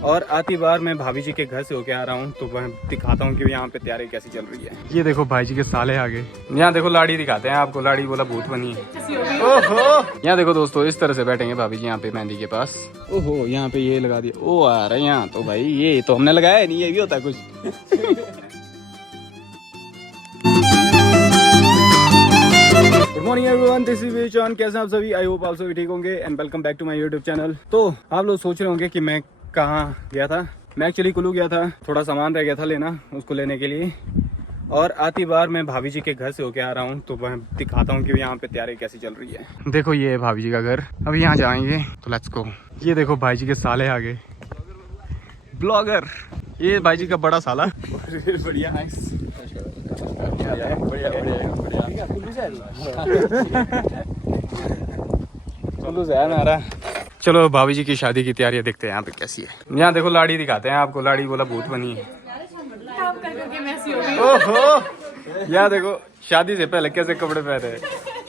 और आती बार मैं भाभी जी के घर से होके आ रहा हूँ तो मैं दिखाता हूँ कि यहाँ पे तैयारी कैसी चल रही है। ये देखो भाई जी के साले आगे, यहाँ देखो लाड़ी दिखाते हैं आपको। लाड़ी बोला भूत बनी है। ओहो, यहाँ देखो दोस्तों इस तरह से बैठेंगे भाभी जी यहाँ पे मेहंदी के पास। ओहो, यहाँ पे ये लगा दिया। ओ आ रहा है यहाँ तो भाई, ये तो हमने लगाया नहीं, ये भी होता है कुछ। Good morning everyone, this is Vichan. कैसे हैं आप सभी? आई होप आप सभी ठीक होंगे and welcome back to my YouTube channel. तो आप लोग सोच रहे होंगे कि मैं कहाँ गया था। मैं एक्चुअली कुल्लू गया था, थोड़ा सामान रह गया था लेना, उसको लेने के लिए। और आती बार मैं भाभी जी के घर से होके आ रहा हूँ तो मैं दिखाता हूँ कि यहाँ पे तैयारी कैसी चल रही है। देखो ये है भाभी जी का घर, अभी यहाँ जाएंगे तो लेट्स गो। ये देखो भाई जी के साले आगे, ब्लॉगर। ये भाई जी का बड़ा साला। बढ़िया नाइस, हमारा। चलो भाभी जी की शादी की तैयारियां देखते हैं यहाँ पे कैसी है। यहाँ देखो लाड़ी दिखाते हैं आपको। लाड़ी बोला भूत बनी है। ओहो, यहाँ देखो शादी से पहले कैसे कपड़े पहने हैं।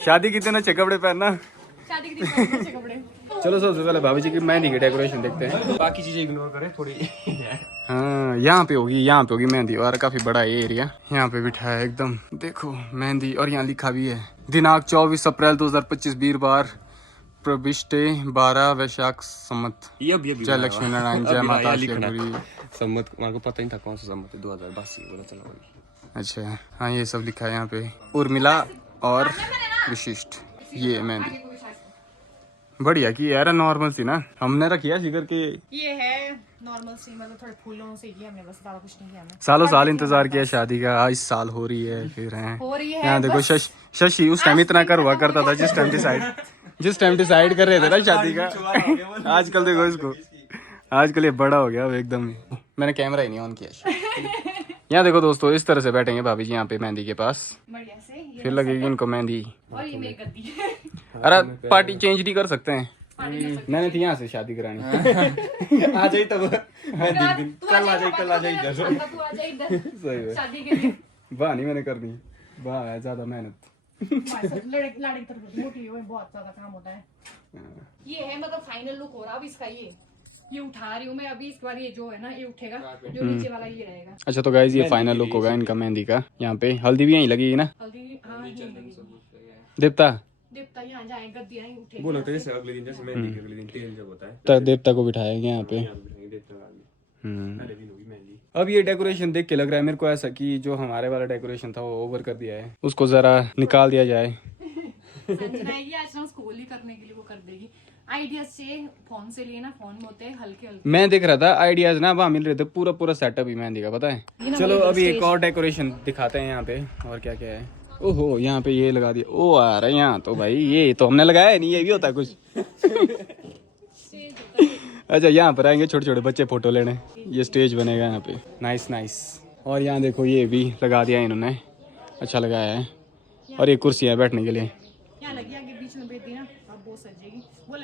शादी कितने अच्छे कपड़े पहनना। चलो सबसे पहले भाभी जी की मेहंदी की डेकोरेशन देखते हैं, बाकी चीजें इग्नोर करें थोड़ी। हाँ यहाँ पे होगी मेहंदी। और काफी बड़ा ये एरिया, यहाँ पे बिठा है एकदम। देखो मेहंदी, और यहाँ लिखा भी है दिनांक 24 अप्रैल 2025 वीरवार, प्रविष्टे 12 वैशाख सम्मत। जय लक्ष्मी नारायण, जय माता शेखपुरी। सम्मत मेरे को पता नहीं था कौन सा सम्मत है, 2082 बोला चला भाई। अच्छा हाँ, ये सब लिखा है यहाँ पे। उर्मिला और विशिष्ट। ये मेहंदी बढ़िया की यार, नॉर्मल सी ना हमने रखी है जिगर के। ये है नॉर्मल सी, मतलब थोड़े फूलों से किया हमने, बस ज्यादा कुछ नहीं किया हमने। सालों साल इंतजार किया शादी का, इस साल हो रही है फिर है। यहाँ देखो शशि उस टाइम इतना कर हुआ करता था जिस टाइम डिसाइड कर रहे थे ना शादी का। आजकल देखो इसको, आजकल ये बड़ा हो गया एकदम। मैंने कैमरा ही नहीं ऑन किया। यहाँ देखो दोस्तों इस तरह से बैठेंगे भाभी जी यहाँ पे मेहंदी के पास, फिर लगेगी इनको मेहंदी। अरे पार्टी चेंज नहीं कर सकते हैं, मैंने थी यहाँ से शादी करानी। आ जाई तब कल आ जाई सही है, वाह नहीं मैंने करनी, वाह है ज्यादा मेहनत। बहुत ज्यादा काम होता है। ये है मतलब फाइनल लुक हो रहा है इसका। ये उठा रही हूँ मैं अभी, इसके बाद ये जो है ना ये उठेगा, जो नीचे वाला ये रहेगा। अच्छा तो गाइस ये फाइनल लुक होगा इनका मेहंदी का। यहाँ पे हल्दी भी यहीं लगेगी ना? हल्दी हाँ देवता यहाँ जाएगा, गद्दी यहीं उठेगी। वो लगता है जैसे अगले दिन, जैसे मेहंदी के अगले दिन तेल जब होता है तब देवता को बिठाएंगे यहाँ पे। अब ये डेकोरेशन देख के लग रहा है मेरे को ऐसा कि जो हमारे वाला डेकोरेशन था वो ओवर कर दिया है, उसको जरा निकाल दिया जाए। होली करने के लिए वो कर देगी। आइडियाज से फोन से लिए ना, फोन में होते हैं हल्के हल्के। मैं देख रहा था आइडियाज ना वहाँ मिल रहे थे, पूरा सेटअप ही मेहंदी का, पता है। चलो अभी एक और डेकोरेशन दिखाते हैं यहाँ पे, और क्या क्या है। ओहो, यहाँ पे ये लगा दिया। ओ आ रहा है यहाँ तो भाई, ये तो हमने लगाया नहीं, ये भी होता है कुछ। अच्छा यहाँ पर आएंगे छोटे छोटे बच्चे फोटो लेने, ये स्टेज बनेगा यहाँ पे। नाइस। और यहाँ देखो ये भी लगा दिया इन्होंने, अच्छा लगाया है। और ये कुर्सियाँ बैठने के लिए,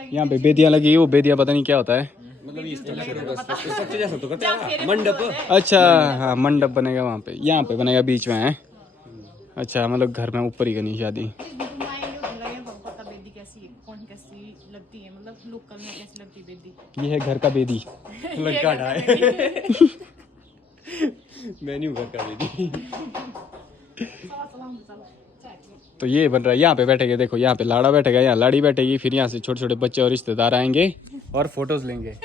यहाँ पे बेदियाँ लगी। वो बेदियाँ पता नहीं क्या होता है, मंडप। अच्छा हाँ मंडप बनेगा वहाँ पे, यहाँ पे बनेगा बीच में है। अच्छा मतलब घर में ऊपर ही करनी शादी। ये है घर का बेदी। लड़का ढाए मेन्यू घर का बेदी। तो ये बन रहा है, यहाँ पे बैठेंगे। देखो यहाँ पे लाड़ा बैठेगा, यहाँ लाड़ी बैठेगी, फिर यहाँ से छोटे छोटे बच्चे और रिश्तेदार आएंगे और फोटोज लेंगे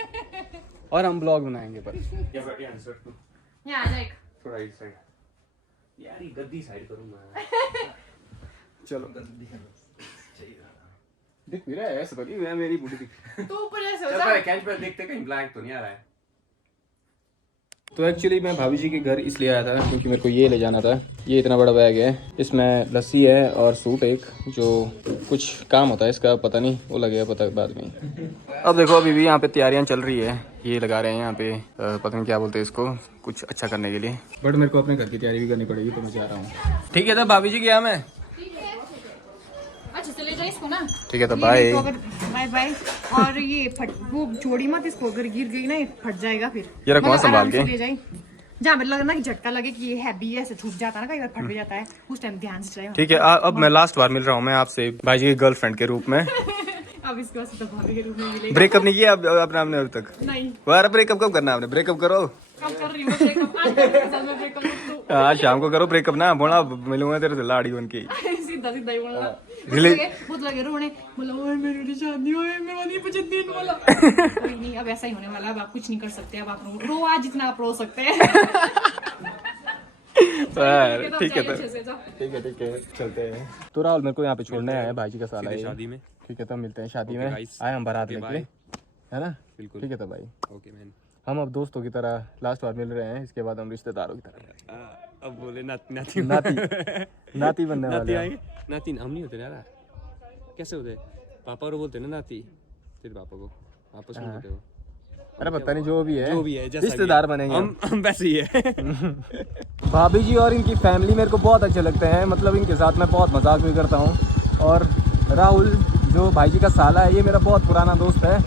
और हम ब्लॉग बनाएंगे। पर थोड़ा इस साइड यार, ये गद्दी साइड करूंगा। चलो दिख भी रहा है ऐसा तो नहीं, मैं मेरी बूढ़ी दिख। तो ऊपर ऐसे हो चल जा। पहले कैच पर देखते कहीं ब्लैक तो नहीं आ रहा है। तो एक्चुअली मैं भाभी जी के घर इसलिए आया था क्योंकि मेरे को ये ले जाना था। ये इतना बड़ा बैग है, इसमें लस्सी है और सूट एक, जो कुछ काम होता है इसका पता नहीं, वो लगेगा पता बाद में। अब देखो अभी भी यहाँ पे तैयारियां चल रही है, ये लगा रहे हैं यहाँ पे पता नहीं क्या बोलते हैं इसको, कुछ अच्छा करने के लिए। बट मेरे को अपने घर की तैयारी भी करनी पड़ेगी, तो मैं जा रहा हूँ। ठीक है, तो भाभी जी गया मैं। अच्छा चले जाए इसको ना। ठीक है तो बाय बाय। और ये वो जोड़ी मत इसको, अगर गिर गई ना ये फट जाएगा फिर। ये रखो संभाल के। जहाँ पे लगे ना कि झटका लगे कि ये हैवी है, ऐसे छूट जाता है ना, कई बार फट भी जाता है, उस टाइम ध्यान से चलाएं। ठीक है, अब मैं लास्ट बार मिल रहा हूँ मैं आपसे भाई जी की गर्लफ्रेंड के रूप में। अब इसके बाद सीधा भाभी के रूम में मिलेगा। ब्रेकअप नहीं किया अपना आपने अभी तक? नहीं वाह, ब्रेकअप कब करना है आपने? ब्रेकअप करो। कब कर रही हूँ ब्रेकअप? आज कर रही हूँ साथ में ब्रेकअप तो हाँ शाम को करो ब्रेकअप ना, बोला मिलूंगा तेरे से लाड़ी बन के। सीधा सीधा ही बोलना। रिले- बहुत लगे रोने, बोला ओए मेरी शादी होए, मैं वाली 25 दिन वाला। कोई नहीं, अब ऐसा ही होने वाला है। अब आप कुछ नहीं कर सकते, अब आप रो आज जितना आप रो सकते हैं। ठीक है तो अच्छे से जाओ। ठीक है चलते हैं। तो राहुल मेरे को यहाँ पे छोड़ने आए हैं, भाई जी का साला है ये। शादी में। ठीक है तो मिलते हैं शादी में। guys. आए हम बारात Okay, लेके, bye. है ना? बिल्कुल। ठीक है तो भाई ओके मैन। हम अब दोस्तों की तरह लास्ट बार मिल रहे हैं, इसके बाद हम रिश्तेदारों की तरह अब बोले नाती नाती नाती बनने नाती वाले हैं। आएंगे। नाती हम नहीं होते यार, कैसे होते? पापा को बोलते ना नाती, तेरे पापा को आपस में बोलते हो। अरे पता नहीं जो भी है जैसा भी रिश्तेदार है। बनेंगे हम वैसे ही है। भाभी जी और इनकी फैमिली मेरे को बहुत अच्छे लगते हैं, मतलब इनके साथ मैं बहुत मजाक भी करता हूँ। और राहुल जो भाई जी का साला है ये मेरा बहुत पुराना दोस्त है,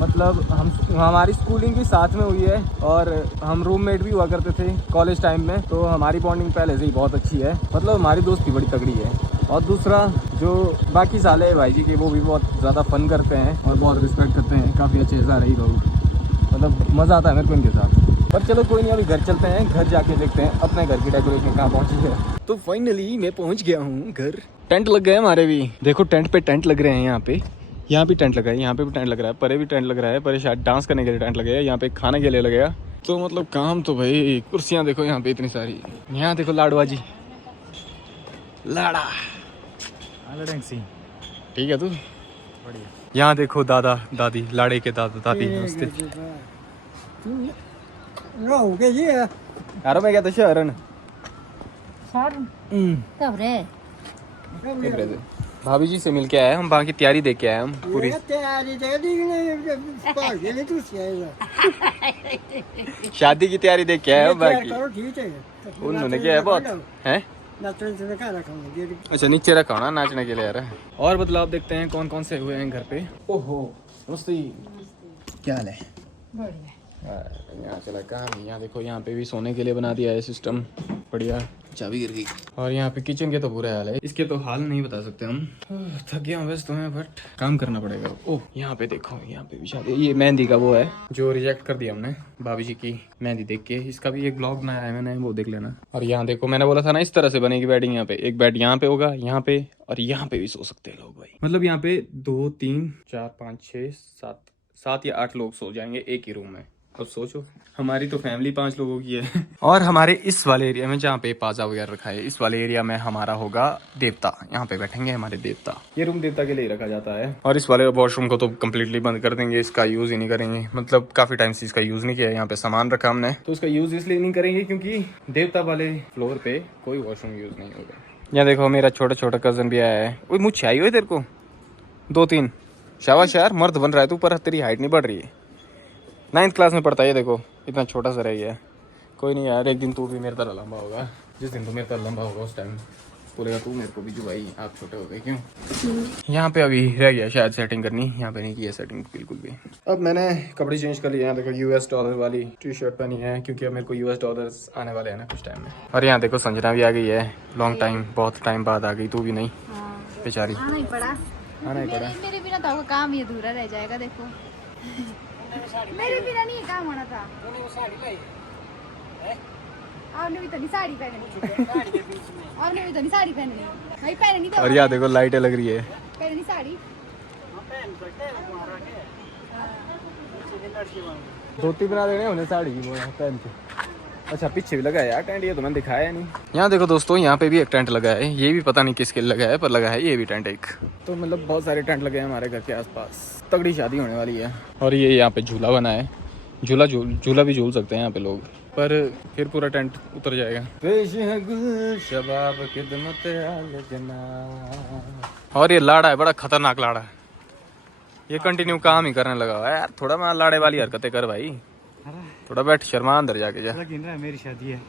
मतलब हमारी स्कूलिंग भी साथ में हुई है और हम रूममेट भी हुआ करते थे कॉलेज टाइम में, तो हमारी बॉन्डिंग पहले से ही बहुत अच्छी है, मतलब हमारी दोस्ती बड़ी तगड़ी है। और दूसरा जो बाकी साले हैं भाई जी के, वो भी बहुत ज़्यादा फन करते हैं और बहुत रिस्पेक्ट करते हैं, काफ़ी अच्छे सारे ही लोग, मतलब मज़ा आता है मेरे को इनके साथ। पर चलो कोई नहीं, अभी घर चलते हैं, घर जाके देखते हैं अपने घर की डेकोरेशन कहाँ पहुँची है। तो फाइनली मैं पहुँच गया हूँ घर। टेंट लग गए हमारे भी, देखो टेंट पे टेंट लग रहे हैं, यहाँ भी टेंट लगा है, यहाँ पे भी टेंट लग रहा है, परे भी टेंट लग रहा है, परे शायद डांस करने के लिए टेंट लगे है, यहाँ पे खाने के लिए लगे है। तो मतलब काम तो भाई, कुर्सियाँ देखो यहाँ पे इतनी सारी, यहाँ देखो लाडवा जी लाड़ा ठीक है तू बढ़िया। यहाँ देखो दादा दादी, लाड़े के दादा दादी नमस्ते। यार मैं क्या था शहरन भाभी जी से मिल के आए हम, वहाँ की तैयारी देख के आए हम पूरी। शादी की तैयारी देख के आए हम बाकी। उन्होंने क्या है बहुत है, अच्छा नीचे रखा ना नाचने के लिए यार। और बदलाव देखते हैं कौन कौन से हुए हैं घर पे। ओहो नमस्ते, क्या हाल है? बढ़िया। यहाँ चला काम, यहाँ देखो यहाँ पे भी सोने के लिए बना दिया है सिस्टम, बढ़िया। चाबी गिर गई। और यहाँ पे किचन के तो बुरा हाल है, इसके तो हाल नहीं बता सकते हम। थक गया हूँ वैसे तो मैं, बट काम करना पड़ेगा। ओह यहाँ पे देखो, यहाँ पे भी शादी, ये मेहंदी का वो है जो रिजेक्ट कर दिया हमने भाभी जी की मेहंदी देख के, इसका भी एक ब्लॉग बनाया है मैंने, वो देख लेना। और यहाँ देखो मैंने बोला था ना इस तरह से बनेगी बेडिंग, यहाँ पे एक बेड यहाँ पे होगा, यहाँ पे और यहाँ पे भी सो सकते हैं लोग भाई, मतलब यहाँ पे 2 3 4 5 6 7 या 8 लोग सो जाएंगे एक ही रूम में। अब सोचो हमारी तो फैमिली 5 लोगों की है। और हमारे इस वाले एरिया में जहाँ पे पाजा वगैरह रखा है, इस वाले एरिया में हमारा होगा देवता, यहाँ पे बैठेंगे हमारे देवता। ये रूम देवता के लिए रखा जाता है। और इस वाले वॉशरूम को तो कम्प्लीटली बंद कर देंगे, इसका यूज ही नहीं करेंगे, मतलब काफी टाइम से इसका यूज नहीं किया है। यहाँ पे सामान रखा हमने तो उसका यूज इसलिए नहीं करेंगे क्योंकि देवता वाले फ्लोर पे कोई वॉशरूम यूज नहीं होगा। यहाँ देखो मेरा छोटा छोटा कजन भी आया है। वो मुझे आई हुई तेरे को 2-3, शाबाश यार मर्द बन रहा है तू, पर तेरी हाइट नहीं बढ़ रही है। 9th क्लास में पढ़ता है, ये देखो इतना छोटा सा रह गया है। कोई नहीं यार, एक दिन तू भी मेरे तरह लंबा होगा, जिस दिन तू मेरे तरह लंबा होगा उस टाइम बोलेगा तू मेरे को भी जो भाई आप छोटे हो गए क्यों। यहाँ पे अभी रह गया शायद सेटिंग करनी, यहाँ पे नहीं की है सेटिंग बिल्कुल भी। अब मैंने कपड़े चेंज कर लिए हैं, देखो US डॉलर वाली टी-शर्ट पहनी है क्योंकि अब मेरे को US डॉलर्स आने वाले हैं ना कुछ टाइम में। और यहाँ देखो संजना भी आ गई है, लॉन्ग टाइम, बहुत टाइम बाद आ गई, तू भी नहीं बेचारी, आना ही पड़ा। मेरे बिना तो आपका काम ही अधूरा रह जाएगा। देखो मेरे बिना नहीं काम होना था। आपने भी तो नहीं साड़ी पहननी। आपने भी तो नहीं साड़ी पहननी भाई, पहननी तो। और यहाँ देखो लाइटें लग रही है, पहननी साड़ी। धोती बना देने उन्हें साड़ी की पहन के। अच्छा पीछे भी लगा है यार टेंट, ये तो मैंने दिखाया नहीं। यहाँ देखो दोस्तों, यहाँ पे भी एक टेंट लगा है, ये भी पता नहीं किसके लिए लगा है पर लगा है ये भी टेंट एक। तो मतलब बहुत सारे टेंट लगे हैं हमारे घर के आसपास, तगड़ी शादी होने वाली है। और ये यहाँ पे झूला बना है, झूला भी झूल सकते हैं यहाँ पे लोग, पर फिर पूरा टेंट उतर जाएगा। और ये लाड़ा है, बड़ा खतरनाक लाड़ा है, ये कंटिन्यू काम ही करने लगा है यार। थोड़ा मैं लाड़े वाली हरकतें कर भाई, थोड़ा बैठ शर्मा, अंदर जाके जा। मेरी शादी है।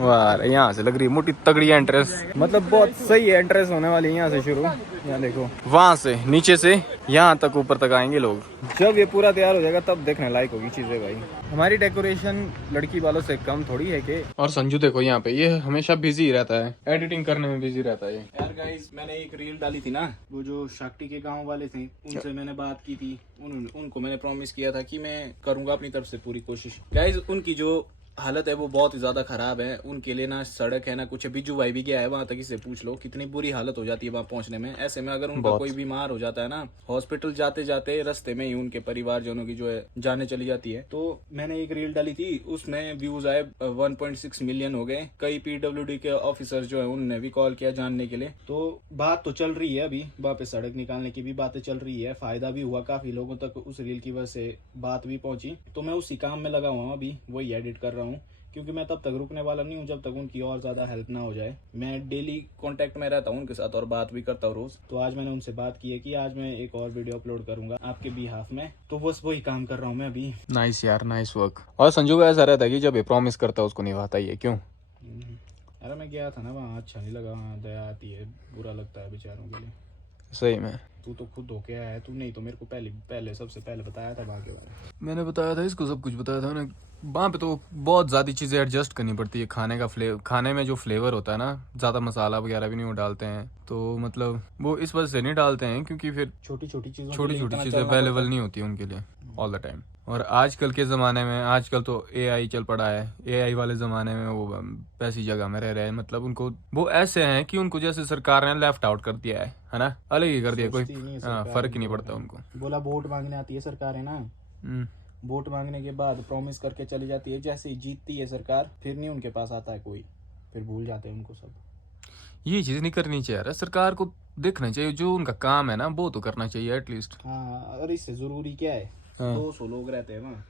वाह यहाँ से लग रही है मोटी तगड़ी एंट्रेंस, मतलब बहुत सही है एंट्रेंस होने वाली है यहाँ से शुरू। यहाँ देखो, वहाँ से नीचे से यहाँ तक ऊपर तक आएंगे लोग। जब ये पूरा तैयार हो जाएगा तब देखने लायक होगी चीजें भाई। हमारी डेकोरेशन लड़की वालों से कम थोड़ी है के। और संजू देखो यहाँ पे, ये हमेशा बिजी रहता है, एडिटिंग करने में बिजी रहता है। यार गाइस, मैंने एक रील डाली थी ना, वो जो शक्ति के गांव वाले थे उनसे मैंने बात की थी। उनको मैंने प्रॉमिस किया था कि मैं करूंगा अपनी तरफ से पूरी कोशिश। गाइस, उनकी जो हालत है वो बहुत ही ज्यादा खराब है। उनके लिए ना सड़क है ना कुछ है। बिजू भाई भी गया है वहां तक, इससे पूछ लो कितनी बुरी हालत हो जाती है वहां पहुंचने में। ऐसे में अगर उनका कोई बीमार हो जाता है ना, हॉस्पिटल जाते जाते रास्ते में ही उनके परिवारजनों की जो है जाने चली जाती है। तो मैंने एक रील डाली थी, उसमें व्यूज आए 1.6 मिलियन हो गए। कई PWD के ऑफिसर जो है उनने भी कॉल किया जानने के लिए। तो बात तो चल रही है, अभी वहाँ पे सड़क निकालने की भी बातें चल रही है। फायदा भी हुआ काफी लोगों तक, उस रील की वजह से बात भी पहुंची। तो मैं उसी काम में लगा हुआ हूँ, अभी वही एडिट कर रहा हूँ, क्योंकि मैं तब तक रुकने वाला नहीं हूँ जब तक उनकी और ज्यादा हेल्प ना हो जाए। मैं डेली कांटेक्ट में रहता हूँ उनके साथ और बात भी करता हूँ रोज। तो आज मैंने उनसे बात की है कि आज मैं एक और वीडियो अपलोड करूंगा आपके बिहाफ में। तो बस वही काम कर रहा हूँ मैं अभी। नाइस यार, नाइस वर्क। और संजू का ऐसा रहता है कि जब ये प्रॉमिस करता है उसको निभाता ही है। क्यों? अरे मैं गया था ना वहाँ, अच्छा नहीं लगा वहाँ, दया आती है, बुरा लगता है बेचारों के लिए। सही में तू तो खुद होके आया है, तू नहीं तो मेरे को पहले सबसे पहले बताया था वहाँ के बारे में। मैंने बताया था इसको, सब कुछ बताया था ना। वहाँ पे तो बहुत ज़्यादा चीज़ें एडजस्ट करनी पड़ती है। खाने में जो फ्लेवर होता है ना, ज़्यादा मसाला वगैरह भी नहीं वो डालते हैं। तो मतलब वो इस वजह से नहीं डालते हैं क्योंकि फिर छोटी छोटी चीज़ें अवेलेबल नहीं होती उनके लिए ऑल द टाइम। और आजकल के ज़माने में, आजकल तो AI चल पड़ा है। AI वाले ज़माने में वो ऐसी जगह में रह रहे हैं, मतलब उनको वो ऐसे हैं कि उनको जैसे सरकार ने लेफ्ट आउट कर दिया है ना, अलग ही कर दिया। कोई फर्क ही नहीं पड़ता उनको। बोला वोट मांगने आती है सरकार है ना, वोट मांगने के बाद प्रॉमिस करके चली जाती है। जैसे ही जीतती है सरकार, फिर नहीं उनके पास आता है कोई, फिर भूल जाते हैं उनको सब। ये चीज़ नहीं करनी चाहिए यार, सरकार को देखना चाहिए जो उनका काम है ना वो तो करना चाहिए एटलीस्ट। हाँ, और इससे जरूरी क्या है, 200 लोग रहते हैं वहाँ,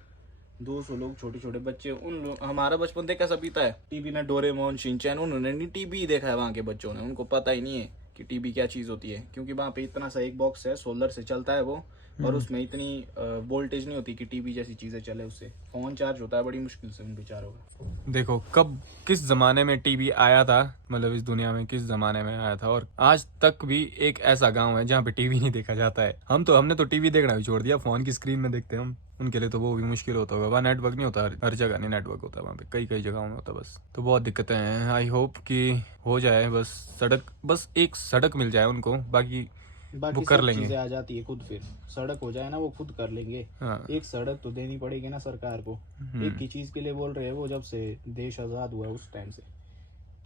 200 लोग, छोटे छोटे बच्चे। उन लोग, हमारा बचपन देख कैसा बीता है, टीवी में डोरेमोन, शिनचैन, उन्होंने नहीं टीवी देखा है वहाँ के बच्चों ने। उनको पता ही नहीं है कि टीवी क्या चीज होती है, क्योंकि वहाँ पे इतना सा एक बॉक्स है, सोलर से चलता है वो, और उसमें इतनी वोल्टेज नहीं होती कि टीवी जैसी चीजें चले उससे। फोन चार्ज होता है बड़ी मुश्किल से उन बेचारों का। देखो कब किस जमाने में टीवी आया था, मतलब इस दुनिया में किस जमाने में आया था, और आज तक भी एक ऐसा गांव है जहाँ पे टीवी नहीं देखा जाता है। हमने तो टीवी देखना भी छोड़ दिया, फोन की स्क्रीन में देखते हैं हम। उनके लिए तो वो भी मुश्किल होता होगा, वहाँ नेटवर्क नहीं होता, हर जगह नहीं नेटवर्क होता, वहाँ पे कई जगहों में होता बस। तो बहुत दिक्कतें हैं। आई होप कि हो जाए बस एक सड़क मिल जाए उनको, बाकी वो कर लेंगे। चीजें आ जाती है खुद, फिर सड़क हो जाए ना वो खुद कर लेंगे। हाँ। एक सड़क तो देनी पड़ेगी ना सरकार को। एक ही चीज के लिए बोल रहे हैं वो, जब से देश आजाद हुआ है उस टाइम से,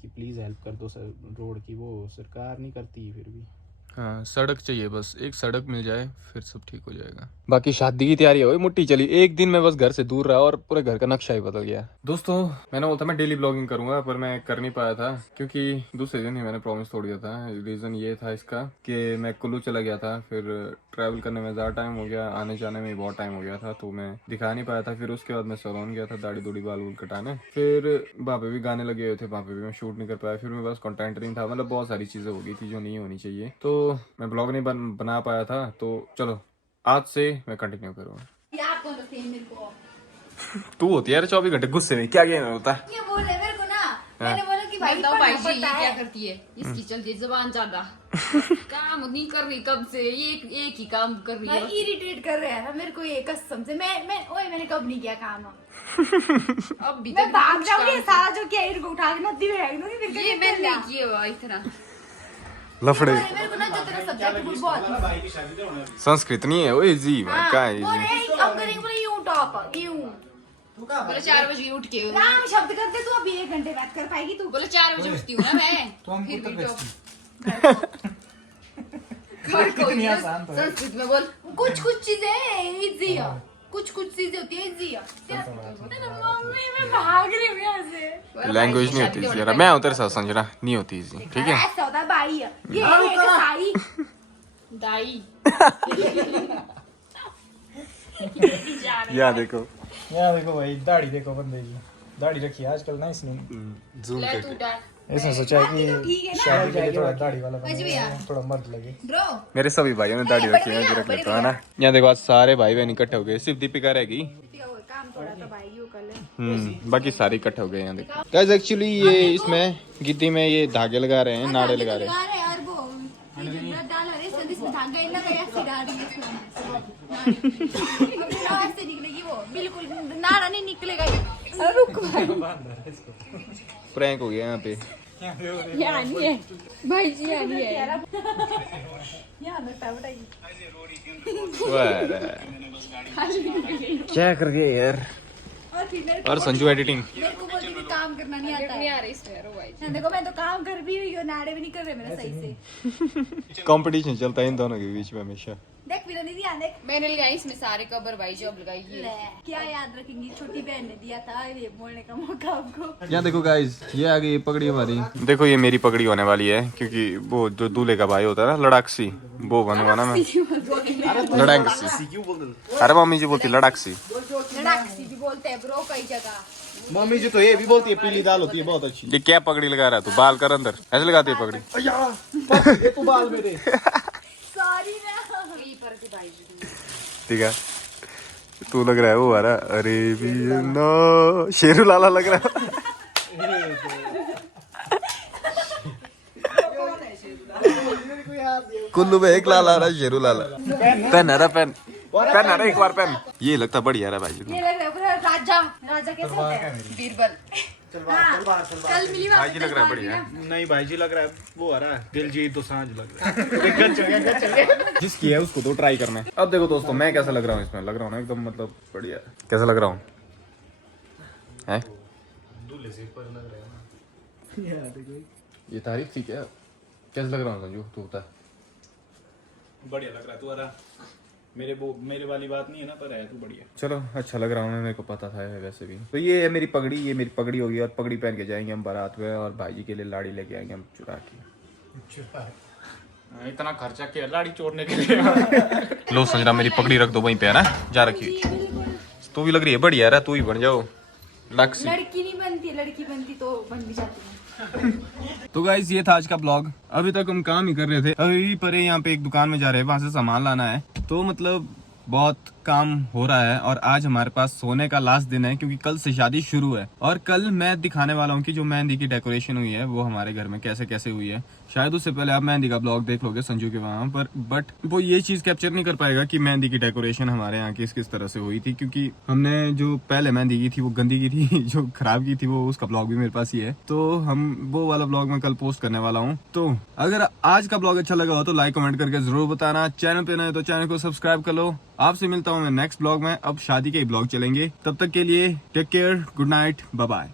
कि प्लीज हेल्प कर दो सर रोड की, वो सरकार नहीं करती फिर भी। हाँ, सड़क चाहिए, बस एक सड़क मिल जाए फिर सब ठीक हो जाएगा। बाकी शादी की तैयारी हो गई, मुट्ठी चली। एक दिन में बस घर से दूर रहा और पूरे घर का नक्शा ही बदल गया। दोस्तों, मैंने बोला था मैं डेली ब्लॉगिंग करूंगा, पर मैं कर नहीं पाया था क्योंकि दूसरे दिन ही मैंने प्रॉमिस तोड़ दिया था। रीजन ये था इसका कि मैं कुल्लू चला गया था, फिर ट्रैवल करने में ज़्यादा टाइम हो गया, आने जाने में बहुत टाइम हो गया था, तो मैं दिखा नहीं पाया था। फिर उसके बाद मैं सैलून गया था दाढ़ी दूढ़ी बाल वूल कटाने, फिर वहाँ पे भी गाने लगे हुए थे, वहाँ पे भी मैं शूट नहीं कर पाया। फिर मेरे पास कंटेंट नहीं था, मतलब बहुत सारी चीज़ें हो गई थी जो नहीं होनी चाहिए, तो मैं ब्लॉग नहीं बना पाया था। तो चलो आज से मैं कंटिन्यू करूँगा। आप कौन रखते हैं मेरे को? तू होती है यार 24 घंटे गुस्से में, क्या गेम होता है? ये बोल रहे मेरे को ना, मैंने बोला कि भाई बताओ भाई पढ़ना जी, पड़ता ये क्या है। करती है? इसकी चलती है जुबान ज्यादा। काम नहीं कर रही कब से, ये एक ही काम कर रही भाई है। इरिटेट कर रहे हैं ना मेरे को ये, कसम से। मैंने कब नहीं किया काम। अब भी मैं तक भाग कुछ जाऊंगी, काम- सारा जो किया इनको उठा के नदी में फेंक दूंगी, फिर ये मैंने नहीं किया हुआ इतना। लफड़े मेरे को ना जो तेरा सब्जेक्ट बहुत संस्कृत नहीं है वो, इजी है क्या है बोल इजी? रहे हम करेंगे बोले यूं टॉप यूं। बोले 4 बजे उठ के, राम शब्द कर दे तू, अभी 1 घंटे बात कर पाएगी तू? बोले 4 बजे उठती हूँ ना मैं, फिर भी तो घर को संस्कृत में बोल। कुछ चीजें इजी है, कुछ चीजें होती है इजी है। तेरा मम्मी मैं भाग रही हूँ यहाँ से। लैंग्वेज नहीं होती इजी यार, मैं हूँ तेरे साथ संजना, नहीं होती इजी, ठीक है? ऐसा होता है भाई, ये एक साई दाई। यहाँ देखो, यहाँ देखो भाई, दाढ़ी देखो बंदे की, दाढ़ी रखी है आजकल ना इसने। जूम ले करके। तू डाल। इसने सोचा है तो ठीक है कि ना? शादी के लिए थोड़ा दाढ़ी वाला भैया। बने, थोड़ा मर्द लगे। ब्रो मेरे सभी भाइयों ने दाढ़ी रखी है, मैं भी रख लेता हूँ ना। यहाँ देखो आज सारे भाई बहन इकट्ठे हो गए, सिर्फ दीपिका रहेगी। काम थोड़ा तो भाई यू कर ले। बाकी सारे इकट्ठे हो गए यहाँ देखो। गाइस एक्चुअली ये इसमें गिद्दी में ये धागे लगा रहे हैं, नाड़े लगा रहे हैं। यार वो डाल रहे गई ना गया सिरा दी से निकलेगी वो बिल्कुल नाड़ा नहीं निकलेगा ये। रुक प्रैंक हो गया यहाँ पे। यहाँ नहीं है भाई जी, यहाँ नहीं है। यहाँ नटा उठाएगी। क्या कर गए यार। और फिर मेरे और संजू एडिटिंग। को बोलती थी काम करना नहीं आता नहीं है। आ रही इसमें भाई। हाँ, देखो मैं तो काम कर भी रही हूँ, नाड़े भी नहीं कर रहे मेरे सही से। कंपटीशन चलता है इन दोनों के बीच में हमेशा। देख फिर नहीं दिया देख। मैंने लगाई इसमें सारे कवर भाई जो अब लगाई है। ले, क्या याद रखेंगी, छोटी बहन ने दिया था ये बोलने का मौका आपको। यहाँ देखो गाइस, ये आ गई पगड़ी हमारी। देखो ये मेरी पगड़ी होने वाली है, क्योंकि वो जो दूल्हे का भाई होता है ना, लड़ाकसी, वो बनूंगा ना मैं। लड़ाकसी। अरे मम्मी जी बोलती लड़ाकसी। लड़ाकसी भी बोलते हैं ब्रो कई जगह। मम्मी जी तो ये भी बोलती है पीली दाल होती है बहुत अच्छी। ये क्या पगड़ी लगा रहा है तू? बाल कर अंदर, ऐसे लगाती है पगड़ी। ये तो बाल मेरे। सॉरी ना। ठीक है, तू लग रहा है वो हमारा अरेबियन शेरू लाला लग रहा है। कुल्लू में एक लाला आ रहा है, शेरू लाला। पेन है पेन, पेन है एक बार पेन। ये लगता बढ़िया रहा भाई। ये लग रहा है पूरा राजा। राजा कैसे होता है? बीरबल। कल मिली भाई जी लग रहा है बढ़िया। नहीं भाई जी लग रहा है वो आ रहा है दिलजीत दोसांझ लग रहा है। जिसकी है उसको तो ट्राई करना है। अब देखो दोस्तों, मैं कैसा लग रहा हूँ इसमें? लग रहा हूँ ना एकदम मतलब बढ़िया। कैसा लग रहा हूँ? हैं? ये तारीफ थी क्या? कैसा लग रहा हूँ संजू, तू बता। बढ़िया लग रहा है तू आ रहा। मेरे वाली बात नहीं है ना, पर है तू बढ़िया। चलो अच्छा लग रहा हूँ मैं, मेरे को पता था वैसे भी। तो ये है मेरी पगड़ी, ये मेरी पगड़ी होगी और पगड़ी पहन के जाएंगे हम बारात में, और भाई जी के लिए लाड़ी लेके आएंगे हम चुरा के। इतना खर्चा किया लाड़ी चोरने के लिए। लो संजना, मेरी पगड़ी रख दो वहीं पे, है ना, जा रखी हुई। तो भी लग रही है बढ़िया रहा, तू ही बन जाओ लक्ष्य। लड़की नहीं बनती, लड़की बनती तो बन भी जाती है। तो गाइस ये था आज का ब्लॉग। अभी तक हम काम ही कर रहे थे। अभी परे यहाँ पे एक दुकान में जा रहे हैं, वहां से सामान लाना है। तो मतलब बहुत काम हो रहा है, और आज हमारे पास सोने का लास्ट दिन है, क्योंकि कल से शादी शुरू है। और कल मैं दिखाने वाला हूँ कि जो मेहंदी की डेकोरेशन हुई है वो हमारे घर में कैसे कैसे हुई है। शायद उससे पहले आप मेहंदी का ब्लॉग देख लोगे संजू के वहाँ पर, बट वो ये चीज कैप्चर नहीं कर पाएगा कि मेहंदी की डेकोरेशन हमारे यहाँ किस किस तरह से हुई थी, क्योंकि हमने जो पहले मेहंदी की थी वो गंदी की थी, जो खराब की थी वो उसका ब्लॉग भी मेरे पास ही है। तो हम वो वाला ब्लॉग मैं कल पोस्ट करने वाला हूँ। तो अगर आज का ब्लॉग अच्छा लगा हो तो लाइक कमेंट करके जरूर बताना। चैनल पे नए तो चैनल को सब्सक्राइब कर लो। आपसे मिलता हूँ मैं नेक्स्ट ब्लॉग में। अब शादी के ब्लॉग चलेंगे, तब तक के लिए take care, good night, bye bye.